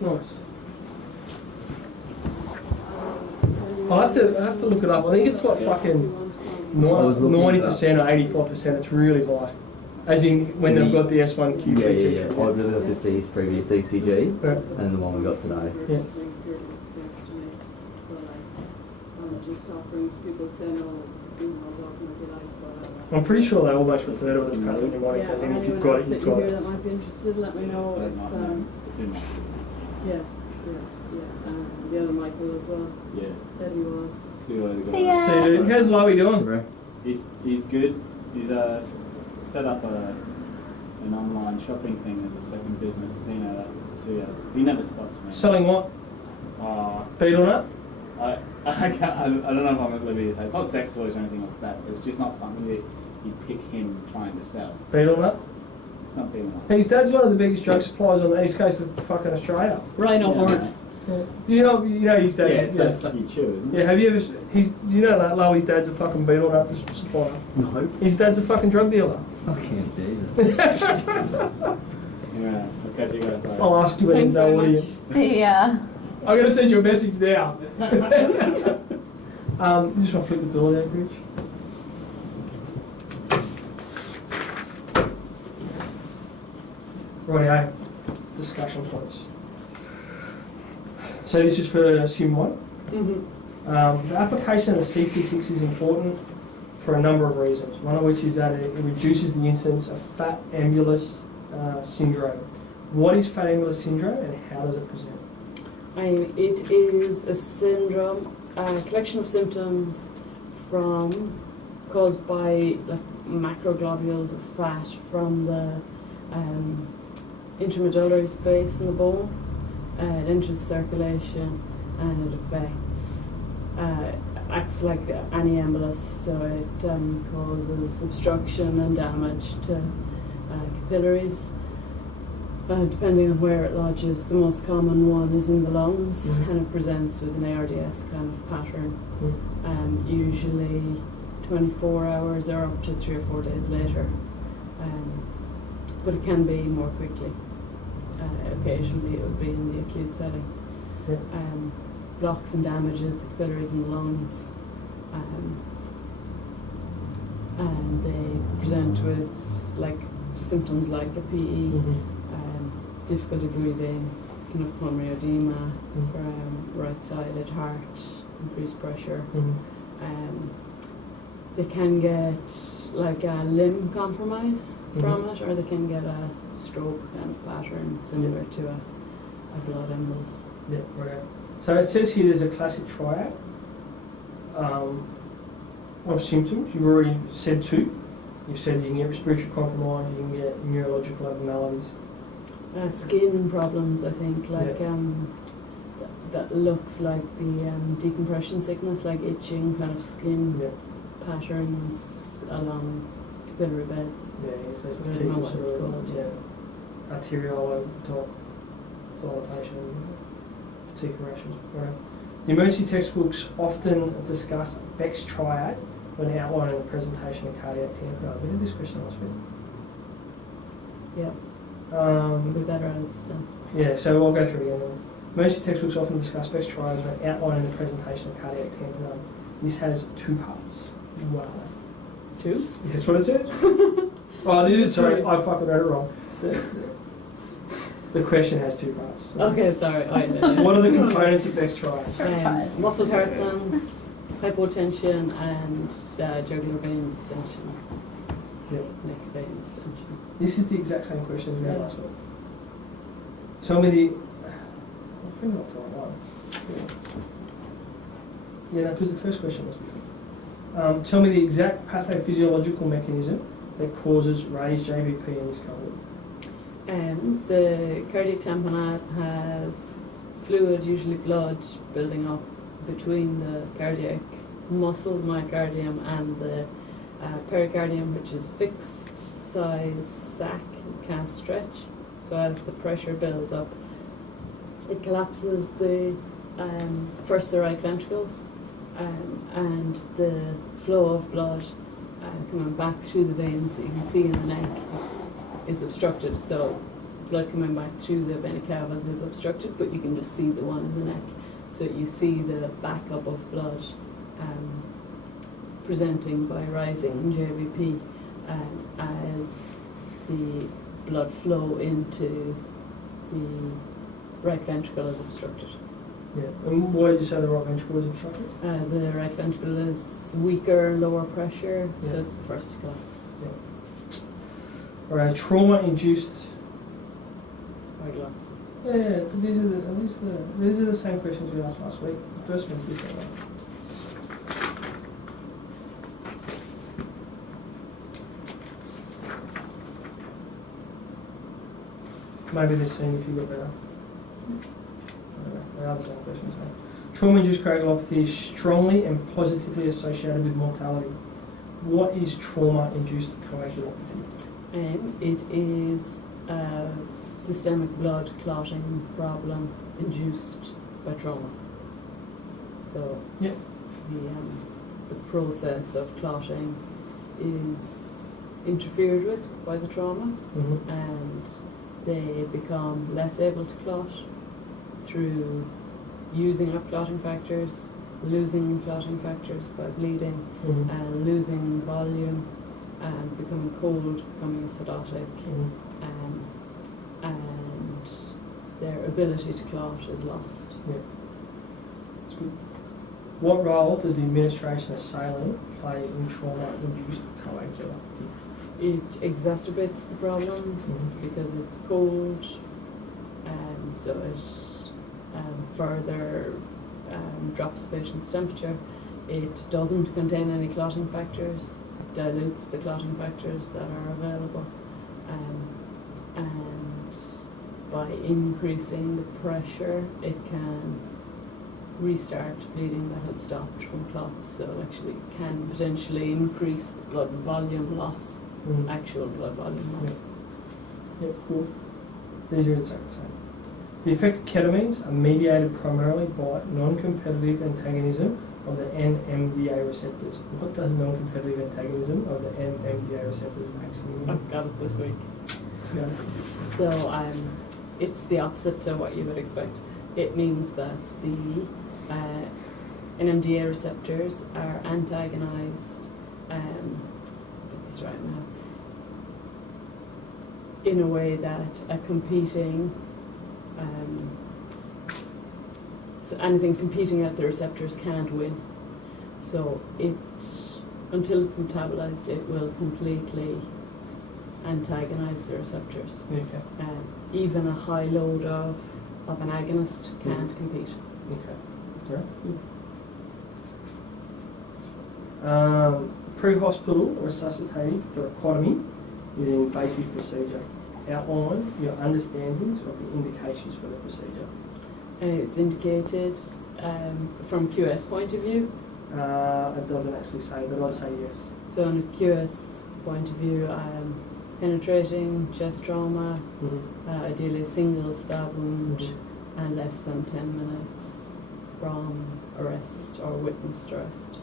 Nice. I have to look it up. I think it's like fucking 90% or 85%. It's really high. As in when they've got the S1 Q3 Yeah. I've really looked at these previous ECG and the one we got today. Yeah. I'm pretty sure they almost refer to it as pathognomonic, as in if you've got it, you've got it. That might be interested, let me know. The other Michael as well. Yeah. Said he was. See you later. See ya. So, dude, how's Lowy doing? He's good. He's set up an online shopping thing as a second business. You know that to see. He never stops, man. Selling what? Beetle nut? I don't know if I'm at liberty to say. It's not sex toys or anything like that. It's just not something that you pick him trying to sell. Beetle nut? It's not being like. His dad's one of the biggest drug suppliers on the east coast of fucking Australia. Rhino horn. Yeah. You know his dad. Yeah, it's that stuff you chew, isn't it? Yeah, have you ever? Do you know that Lowy's dad's a fucking beetle nut supplier? No. His dad's a fucking drug dealer. Fucking Jesus. Yeah, I'll catch you guys later. I'll ask you when Thanks there's no very audience. See ya. I'm gonna send you a message now. You just want to flip the door there, Rich? Rightio. Discussion points. So this is for Sim 1. Mm-hmm. The application of the CT6 is important for a number of reasons. One of which is that it reduces the incidence of fat ambulous syndrome. What is fat ambulous syndrome and how does it present? It is a syndrome, a collection of symptoms caused by macroglobules of fat from the intramedullary space in the bone. It enters circulation and it acts like anti-embolus, so it causes obstruction and damage to capillaries. Depending on where it lodges, the most common one is in the lungs, and it presents with an ARDS kind of pattern, usually 24 hours or up to 3 or 4 days later, but it can be more quickly. Occasionally it would be in the acute setting. Yeah. Blocks and damages the capillaries in the lungs, and they present with symptoms like a PE, difficulty breathing, kind of pulmonary edema, right-sided heart, increased pressure. They can get a limb compromise from it, or they can get a stroke kind of pattern similar to a blood embolus. Yeah, right. So it says here there's a classic triad of symptoms. You've already said 2. You've said you can get respiratory compromise, you can get neurological abnormalities. Skin problems, I think, that looks like the decompression sickness, like itching kind of skin patterns along capillary beds. Yeah, so I don't know what it's called. Yeah, arterial dilatation, particular rashes. Right. The emergency textbooks often discuss Beck's triad when outlining the presentation of cardiac tamponade. We had this question last week. Yeah. We better understand. Yeah, so I'll go through it again. Emergency textbooks often discuss Beck's triads when outlining the presentation of cardiac tamponade. This has 2 parts. Wow. 2? That's what it says? Oh, this is, sorry, I fucking read it wrong. The question has 2 parts. Okay, sorry. What are the components of Beck's triad? Muffled heart sounds, hypotension, and jugular vein distension. Yeah. Neck vein distension. This is the exact same question as we had last week. Tell me the... I'm pretty not feeling right. Yeah, no, because the first question was before. Tell me the exact pathophysiological mechanism that causes raised JVP in this cohort. The cardiac tamponade has fluid, usually blood, building up between the cardiac muscle, myocardium, and the pericardium, which is a fixed size sac, it can't stretch. So as the pressure builds up, it collapses first the right ventricles, and the flow of blood coming back through the veins that you can see in the neck is obstructed. So blood coming back through the vena cavas is obstructed, but you can just see the one in the neck. So you see the backup of blood presenting by rising JVP as the blood flow into the right ventricle is obstructed. Yeah. And why did you say the right ventricle was obstructed? The right ventricle is weaker, lower pressure, so Yeah. it's the first to collapse. All right, trauma-induced. Right, yeah. Yeah, but these are the same questions we asked last week. The first one's different. Right? Maybe they're seeing if you got better. They are the same questions. Huh? Trauma-induced coagulopathy is strongly and positively associated with mortality. What is trauma-induced coagulopathy? It is a systemic blood clotting problem induced by trauma. So Yep. the process of clotting is interfered with by the trauma, Mm-hmm. and they become less able to clot through using up clotting factors, losing clotting factors by bleeding, Mm-hmm. and losing volume, and becoming cold, becoming acidotic, Mm-hmm. and their ability to clot is lost. Yeah. That's good. What role does the administration of saline play in trauma-induced coagulopathy? It exacerbates the problem Mm-hmm. because it's cold, so it further drops the patient's temperature. It doesn't contain any clotting factors. It dilutes the clotting factors that are available, and by increasing the pressure, it can restart bleeding that had stopped from clots. So it actually can potentially increase the blood volume loss, Mm-hmm. actual blood volume loss. Yeah, cool. These are exactly the same. The effect of ketamines are mediated primarily by non-competitive antagonism of the NMDA receptors. What does non-competitive antagonism of the NMDA receptors actually mean? I've got it this week. Yeah. So it's the opposite to what you would expect. It means that the NMDA receptors are antagonized, get this right now, in a way that a competing, so anything competing at the receptors can't win. So until it's metabolized, it will completely antagonize the receptors. Okay. Even a high load of an agonist can't compete. Okay. Right. Pre-hospital resuscitative thoracotomy is an invasive procedure. Outline your understandings of the indications for the procedure. It's indicated from QS point of view. It doesn't actually say, but I'd say yes. So on a QS point of view, penetrating chest trauma, ideally single stab wound, and less than 10 minutes from arrest or witnessed arrest.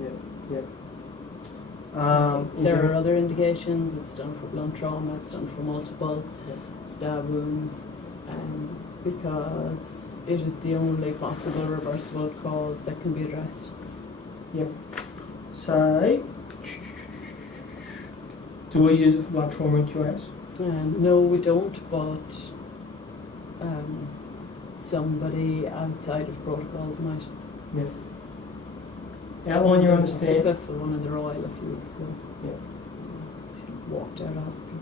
Yeah. There are other indications. It's done for blunt trauma. It's done for multiple stab wounds, because it is the only possible reversible cause that can be addressed. Yep. So, do we use it for blood trauma in QAS? No, we don't, but somebody outside of protocols might. Yep. Outline your There was a understanding. successful one in the Royal a few weeks ago. Yep. She walked out of hospital.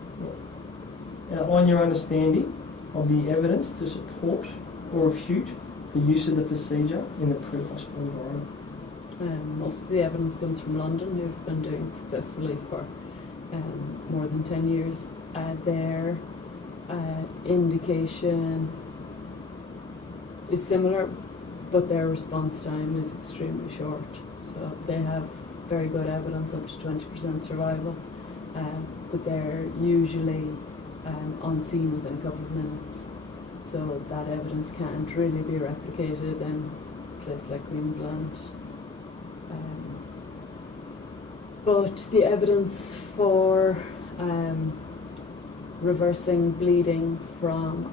Outline your understanding of the evidence to support or refute the use of the procedure in the pre-hospital environment. Most of the evidence comes from London, who've been doing it successfully for more than 10 years. Their indication is similar, but their response time is extremely short. So they have very good evidence up to 20% survival, but they're usually on scene within a couple of minutes. So that evidence can't really be replicated in a place like Queensland. But the evidence for reversing bleeding from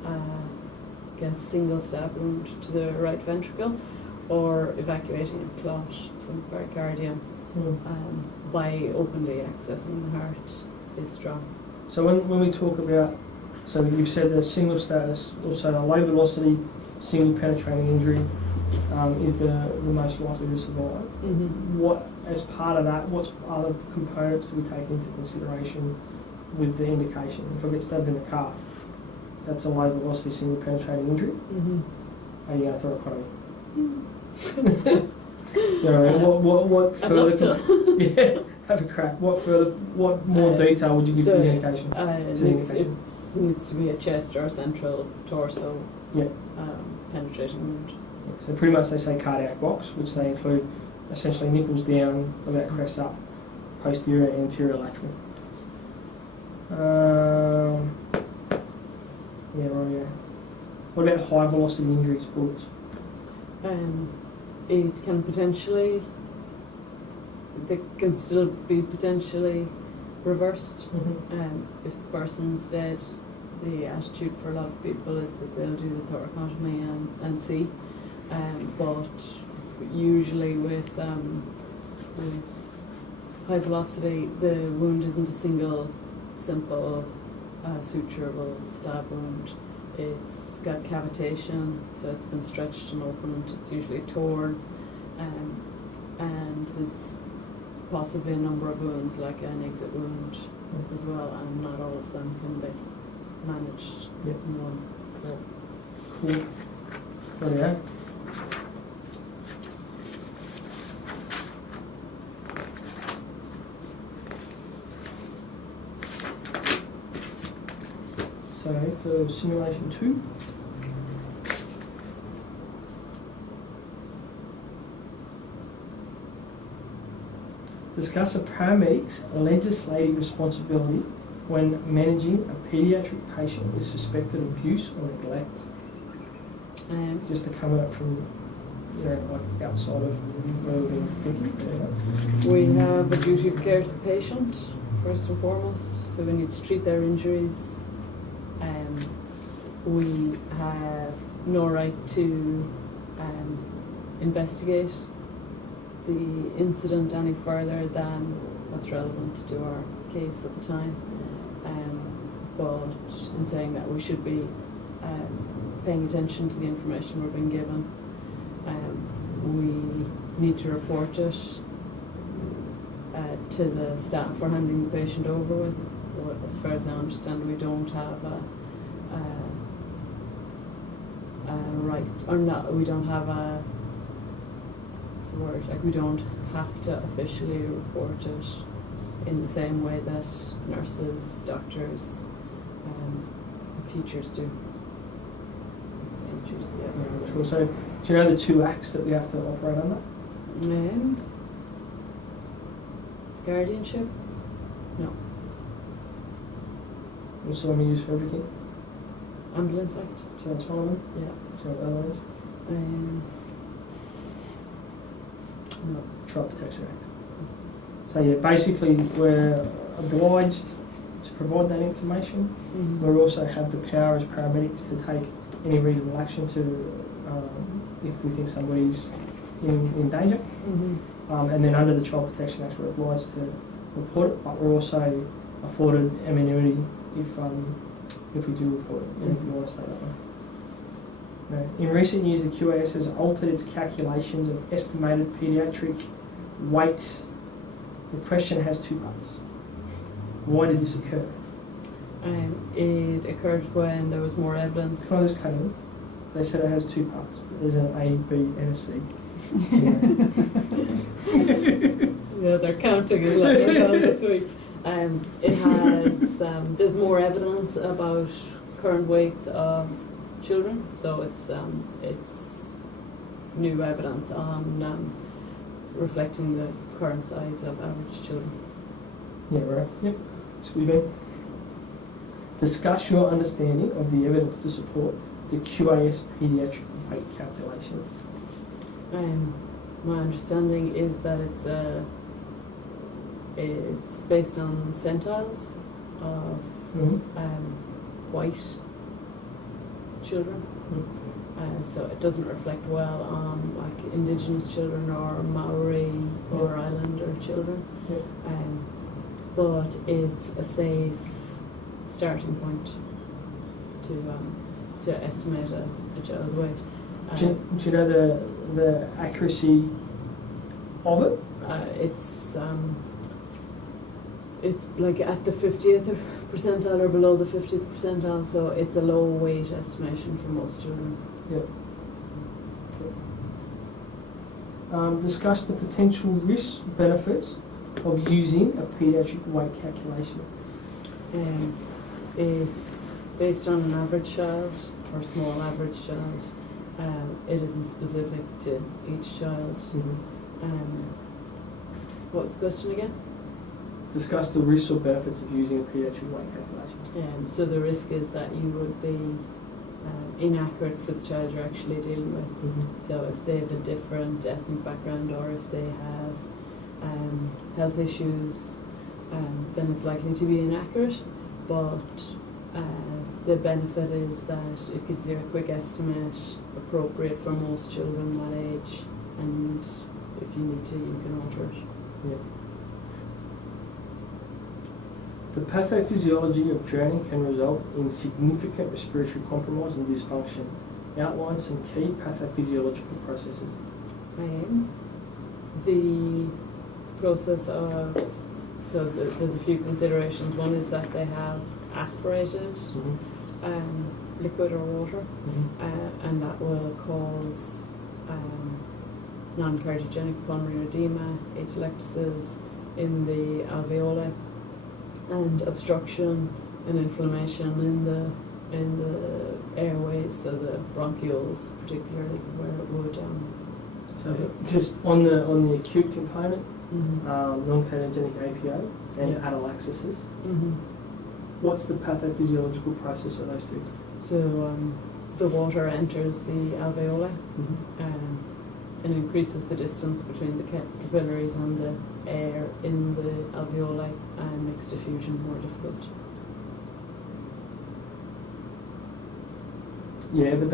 single stab wound to the right ventricle, or evacuating a clot from the pericardium by openly accessing the heart is strong. So when we talk about, so you've said that single status, also a low velocity, single penetrating injury is the most likely to survive. What, as part of that, what other components do we take into consideration with the indication? If I get stabbed in the calf, that's a low velocity single penetrating injury. Are you going to thoracotomy? You know, what further? Yeah, have a crack. What more detail would you give to the indication? It needs to be a chest or a central torso penetrating wound. So pretty much they say cardiac box, which they include essentially nipples down, about crests up, posterior, anterior, lateral. What about high velocity injuries, bullets? It can potentially, they can still be potentially reversed. If the person's dead, the attitude for a lot of people is that they'll do the thoracotomy and see. But usually with high velocity, the wound isn't a single, simple, suturable stab wound. It's got cavitation, so it's been stretched and opened. It's usually torn, and there's possibly a number of wounds, like an exit wound as well, and not all of them can be managed in one. Cool. Brilliant. So for simulation 2. Discuss a paramedic's legislative responsibility when managing a paediatric patient with suspected abuse or neglect. Just to come out from, like outside of where we've been thinking. We have a duty of care to the patient, first and foremost, so we need to treat their injuries. We have no right to investigate the incident any further than what's relevant to our case at the time. But in saying that, we should be paying attention to the information we're being given. We need to report it to the staff we're handing the patient over with. But as far as I understand, we don't have a right, or not, we don't have a, what's the word, like we don't have to officially report it in the same way that nurses, doctors, teachers do. Teachers, yeah. Sure. So, do you know the 2 acts that we have to operate under? Guardianship? No. What's the one we use for everything? Ambulance Act? So that's one of them? Yeah. So what the other one is? No. Child Protection Act. So yeah, basically we're obliged to provide that information. We also have the power as paramedics to take any reasonable action to if we think somebody's in danger. And then under the Child Protection Act we're obliged to report it, but we're also afforded anonymity if we do report it, and if you want to say that way. Now, in recent years, the QAS has altered its calculations of estimated paediatric weight. The question has 2 parts. Why did this occur? It occurred when there was more evidence. Before this came in, they said it has 2 parts. There's an A, B, and a C. Yeah, they're counting as well this week. It has, there's more evidence about current weights of children, so it's new evidence on reflecting the current size of average children. Yeah, right. Yep. Excuse me. Discuss your understanding of the evidence to support the QAS paediatric weight calculation. My understanding is that it's based on centiles of white children. So it doesn't reflect well on like Indigenous children or Maori or Islander children. But it's a safe starting point to estimate a child's weight. Do you know the accuracy of it? It's like at the 50th percentile or below the 50th percentile, so it's a low weight estimation for most children. Yep. Discuss the potential risks, benefits of using a paediatric weight calculation. It's based on an average child or small average child. It isn't specific to each child. What's the question again? Discuss the risks or benefits of using a paediatric weight calculation. So the risk is that you would be inaccurate for the child you're actually dealing with. So if they have a different ethnic background or if they have health issues, then it's likely to be inaccurate. But the benefit is that it gives you a quick estimate appropriate for most children that age, and if you need to, you can alter it. Yeah. The pathophysiology of drowning can result in significant respiratory compromise and dysfunction. Outline some key pathophysiological processes. The process of, so there's a few considerations. One is that they have aspirated liquid or water, and that will cause non-cardiogenic pulmonary edema, atelectasis in the alveoli, and obstruction and inflammation in the airways, so the bronchioles particularly, where it would. So just on the acute component, non-cardiogenic APO and atelectasis. What's the pathophysiological process of those two? So the water enters the alveoli and increases the distance between the capillaries and the air in the alveoli and makes diffusion more difficult. Yeah, but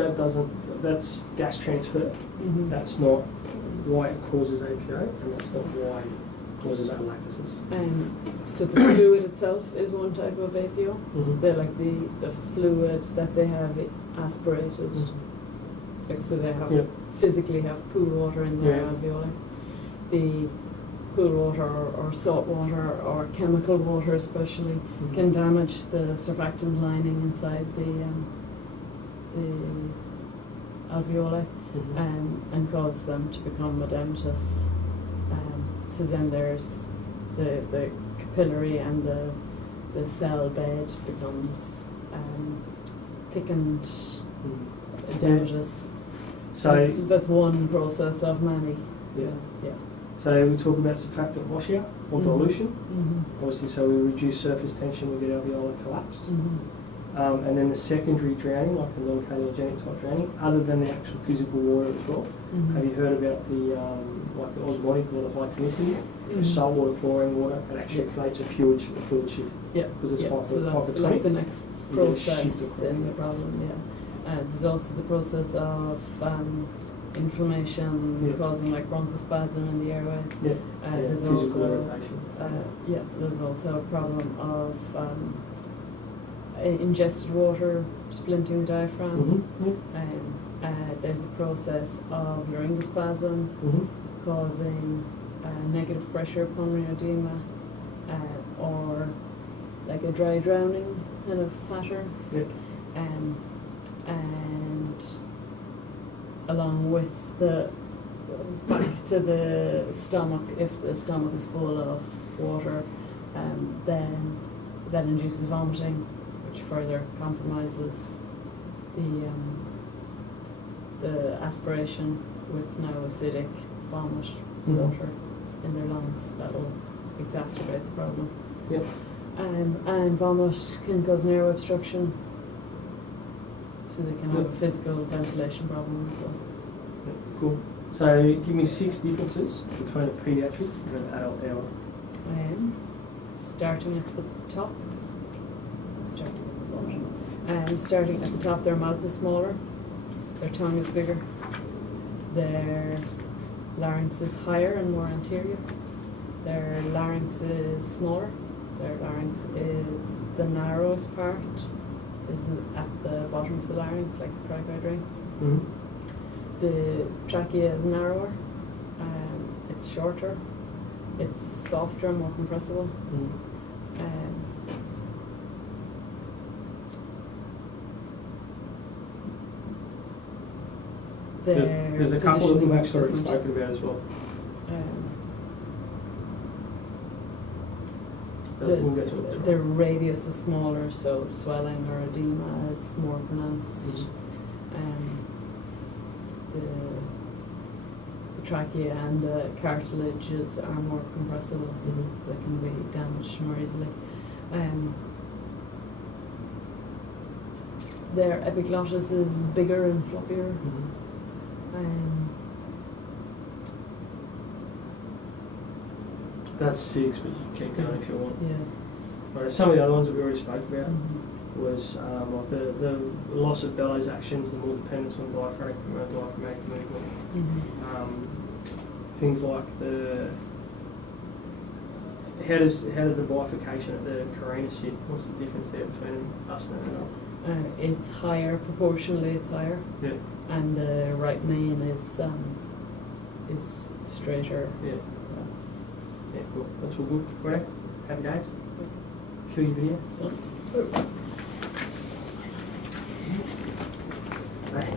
that's gas transfer. That's not why it causes APO, and that's not why it causes atelectasis. So the fluid itself is one type of APO. They're like the fluid that they have aspirated. Like, so they have physically have pool water in their alveoli. The pool water or salt water or chemical water especially can damage the surfactant lining inside the alveoli and cause them to become edematous. So then there's the capillary and the cell bed becomes thickened, edematous. So that's one process of many. Yeah. So we talk about surfactant washout or dilution. Obviously, so we reduce surface tension, we get alveolar collapse. And then the secondary drowning, like the non-cardiogenic type drowning, other than the actual physical water as well. Have you heard about the like the osmotic or the high tonicity? So salt water, chlorine water, it actually creates a fluid shift. Because it's so that's hypertonic. like the next process in the problem. There's also the process of inflammation causing like bronchospasm in the airways. There's physical also irritation. there's also a problem of ingested water splinting the diaphragm. There's a process of laryngospasm causing negative pressure pulmonary edema, or like a dry drowning kind of pattern. And along with the back to the stomach, if the stomach is full of water, then that induces vomiting, which further compromises the aspiration with now acidic vomit water in their lungs. That will exacerbate the problem. And vomit can cause an airway obstruction, so they can have a physical ventilation problem as well. Cool. So give me 6 differences between a paediatric and an adult aorta. Starting at the top, Starting at the top, their mouth is smaller, their tongue is bigger, their larynx is higher and more anterior, their larynx is smaller, their larynx is the narrowest part, is at the bottom of the larynx, like the cricoid ring. Mm-hmm. The trachea is narrower, it's shorter, it's softer, more compressible. Mm-hmm. There's a couple of them actually spoken about as well. We'll get to it. The radius is smaller, so swelling or edema is more pronounced. Mm-hmm. The trachea and the cartilages are more compressible, Mm-hmm. so they can be damaged more easily. Their epiglottis is bigger and floppier. Mm-hmm. That's 6, but you keep going if you want. Yeah. Right, some of the other ones that we already spoke about Mm-hmm. was like the loss of bellows actions, the more dependence on diaphragmatic movement. Mm-hmm. Things like how does the bifurcation at the carina sit? What's the difference there between us and another? It's higher, proportionally it's higher, Yeah. and the right main is straighter. Yeah. Yeah, cool. That's all good. Right. Happy days. Kill your video. Yeah. Right.